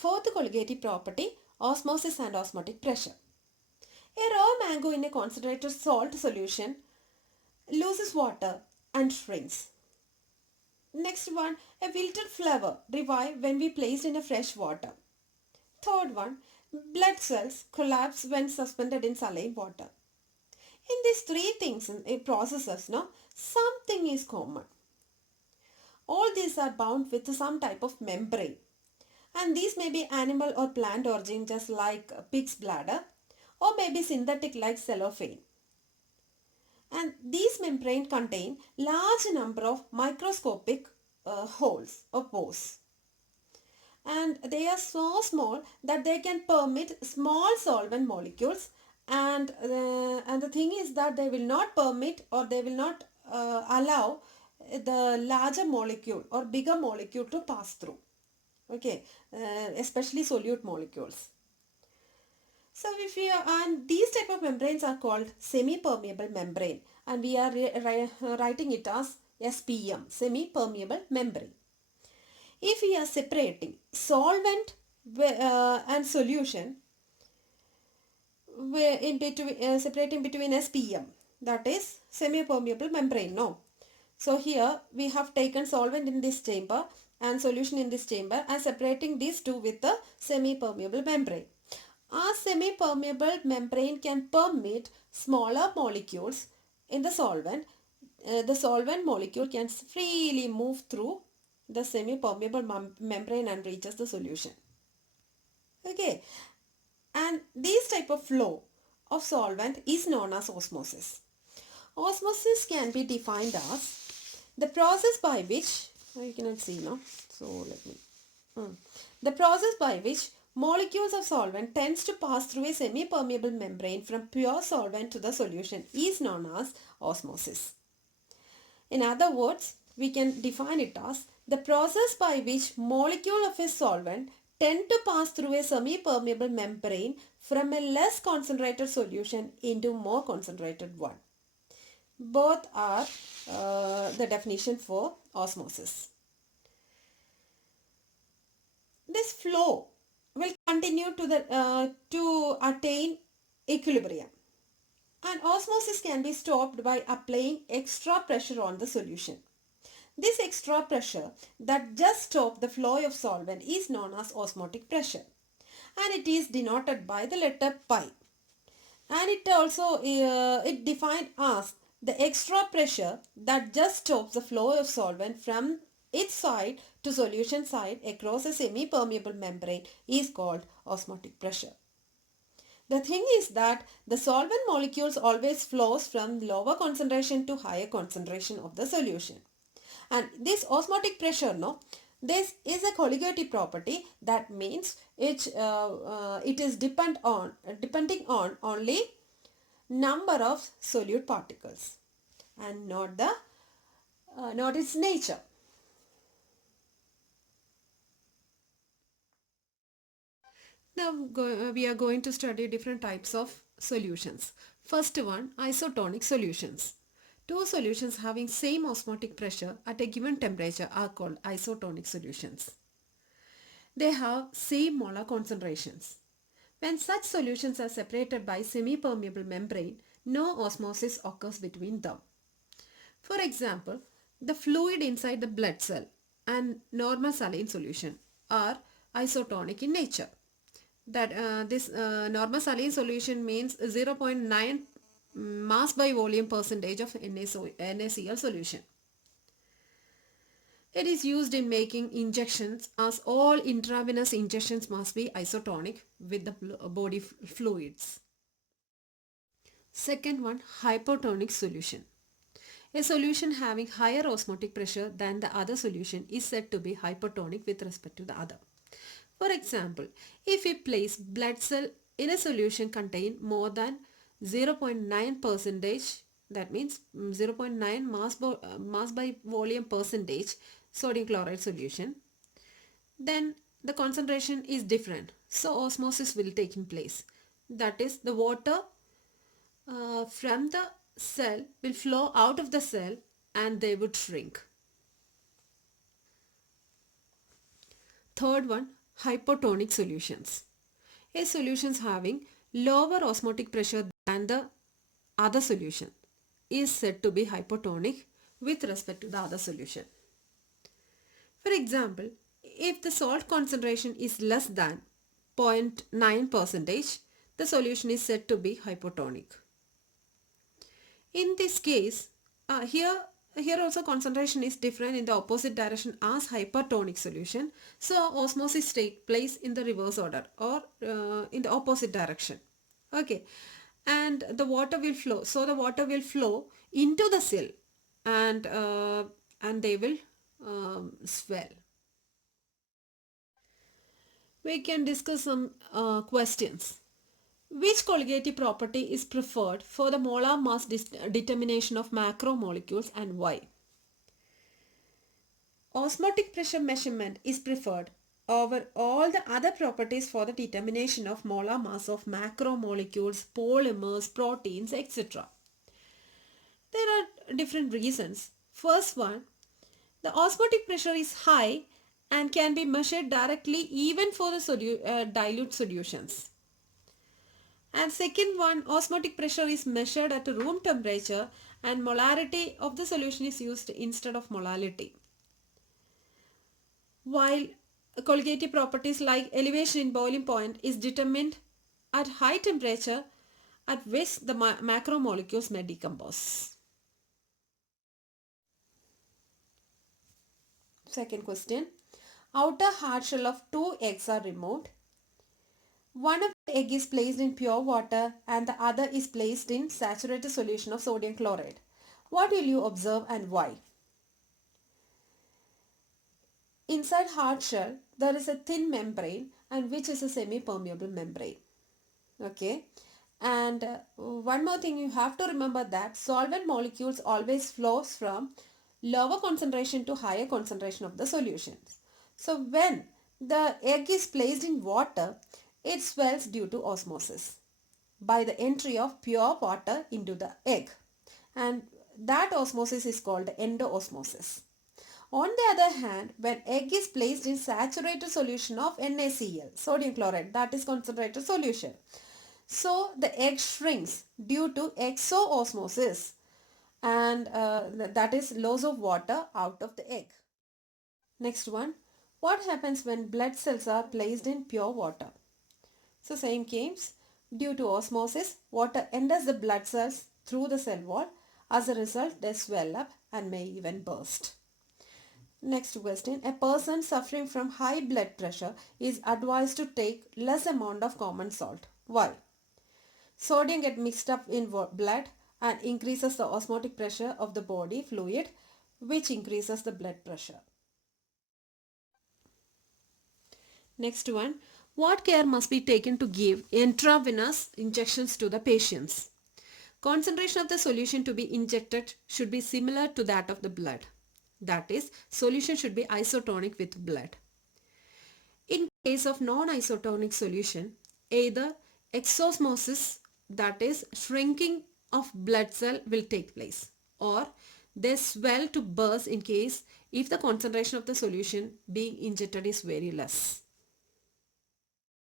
Fourth colligative property, osmosis and osmotic pressure. A raw mango in a concentrated salt solution loses water and shrinks. Next one, a wilted flower revive when we placed in a fresh water. Third one, blood cells collapse when suspended in saline water. In these three things in processes, something is common. All these are bound with some type of membrane. And these may be animal or plant origin, just like pig's bladder, or maybe synthetic like cellophane. And these membrane contain large number of microscopic holes or pores. And they are so small that they can permit small solvent molecules, and the thing is that they will not permit, or they will not allow the larger molecule or bigger molecule to pass through. Okay, especially solute molecules. So and these type of membranes are called semi-permeable membrane, and we are writing it as SPM, semi-permeable membrane. If we are separating solvent and solution, separating between SPM, that is semi-permeable membrane, no. So here we have taken solvent in this chamber and solution in this chamber, and separating these two with the semi-permeable membrane. A semi-permeable membrane can permit smaller molecules in the solvent. The solvent molecule can freely move through the semi-permeable membrane and reaches the solution. Okay, and this type of flow of solvent is known as osmosis. Osmosis can be defined as the process by which, you cannot see now, so let me, the process by which molecules of solvent tends to pass through a semi-permeable membrane from pure solvent to the solution is known as osmosis. In other words, we can define it as the process by which molecule of a solvent tend to pass through a semi-permeable membrane from a less concentrated solution into more concentrated one. Both are the definition for osmosis. This flow will continue to attain equilibrium, and osmosis can be stopped by applying extra pressure on the solution. This extra pressure that just stops the flow of solvent is known as osmotic pressure, and it is denoted by the letter pi. And it also it defined as the extra pressure that just stops the flow of solvent from its side to solution side across a semi-permeable membrane is called osmotic pressure. The thing is that the solvent molecules always flows from lower concentration to higher concentration of the solution. And this osmotic pressure, this is a colligative property. That means it is depending on only number of solute particles and not its nature. Now we are going to study different types of solutions. First one, isotonic solutions. Two solutions having same osmotic pressure at a given temperature are called isotonic solutions. They have same molar concentrations. When such solutions are separated by semi-permeable membrane, no osmosis occurs between them. For example, the fluid inside the blood cell and normal saline solution are isotonic in nature. That this normal saline solution means 0.9 mass by volume percentage of NaCl solution. It is used in making injections, as all intravenous injections must be isotonic with the body fluids. Second one, hypotonic solution. A solution having higher osmotic pressure than the other solution is said to be hypotonic with respect to the other. For example, if we place blood cell in a solution containing more than 0.9 percentage, that means 0.9 mass by volume percentage sodium chloride solution, then the concentration is different. So osmosis will take in place. That is, the water from the cell will flow out of the cell and they would shrink. Third one, hypotonic solutions. A solution having lower osmotic pressure than the other solution is said to be hypotonic with respect to the other solution. For example, if the salt concentration is less than 0.9 percentage, the solution is said to be hypotonic. In this case, here also concentration is different in the opposite direction as hypertonic solution. So osmosis takes place in the reverse order or in the opposite direction. Okay, and the water will flow. So the water will flow into the cell and they will swell. We can discuss some questions. Which colligative property is preferred for the molar mass determination of macromolecules and why? Osmotic pressure measurement is preferred over all the other properties for the determination of molar mass of macromolecules, polymers, proteins, etc. There are different reasons. First one, the osmotic pressure is high and can be measured directly even for the dilute solutions. And second one, osmotic pressure is measured at room temperature and molarity of the solution is used instead of molality. While colligative properties like elevation in boiling point is determined at high temperature at which the macromolecules may decompose. Second question. Outer hard shell of two eggs are removed. One of the egg is placed in pure water and the other is placed in saturated solution of sodium chloride. What will you observe and why? Inside hard shell, there is a thin membrane and which is a semi-permeable membrane. Okay. And one more thing you have to remember that solvent molecules always flows from lower concentration to higher concentration of the solutions. So when the egg is placed in water, it swells due to osmosis by the entry of pure water into the egg. And that osmosis is called endoosmosis. On the other hand, when egg is placed in saturated solution of NaCl, sodium chloride, that is concentrated solution. So the egg shrinks due to exoosmosis and that is loss of water out of the egg. Next one, what happens when blood cells are placed in pure water? So same case, due to osmosis, water enters the blood cells through the cell wall. As a result, they swell up and may even burst. Next question, a person suffering from high blood pressure is advised to take less amount of common salt. Why? Sodium gets mixed up in blood and increases the osmotic pressure of the body fluid, which increases the blood pressure. Next one, what care must be taken to give intravenous injections to the patients? Concentration of the solution to be injected should be similar to that of the blood. That is, solution should be isotonic with blood. In case of non-isotonic solution, either exosmosis, that is shrinking of blood cell, will take place, or they swell to burst in case if the concentration of the solution being injected is very less.